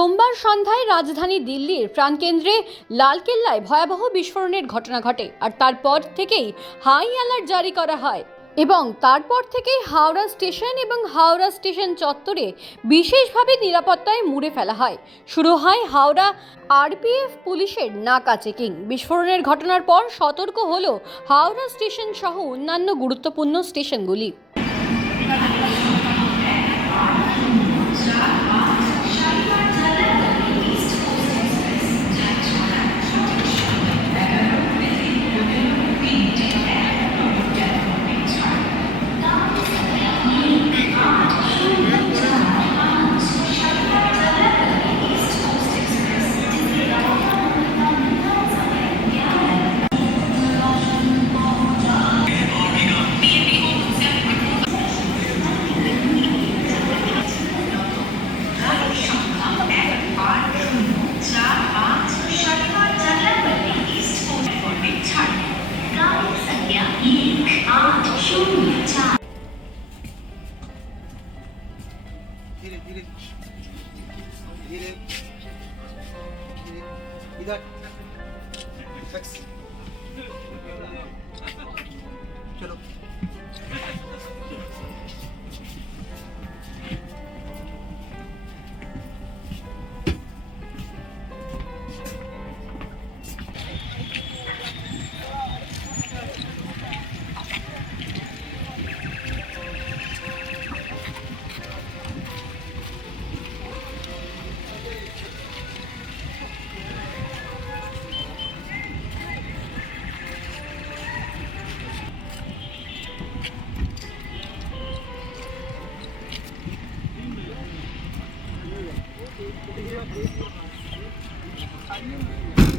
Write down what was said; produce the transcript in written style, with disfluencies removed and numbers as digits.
সোমবার সন্ধ্যায় রাজধানী দিল্লির প্রাণকেন্দ্রে লালকেল্লায় ভয়াবহ বিস্ফোরণের ঘটনা ঘটে আর তারপর থেকেই হাই অ্যালার্ট জারি করা হয় এবং তারপর থেকেই হাওড়া স্টেশন এবং হাওড়া স্টেশন চত্বরে বিশেষভাবে নিরাপত্তায় মুড়ে ফেলা হয়। শুরু হয় হাওড়া আরপিএফ পুলিশের নাকা চেকিং। বিস্ফোরণের ঘটনার পর সতর্ক হলো হাওড়া স্টেশন সহ অন্যান্য গুরুত্বপূর্ণ স্টেশনগুলি। धीरे धीरे धीरे धीरे इधर फिक्स चलो Thank you.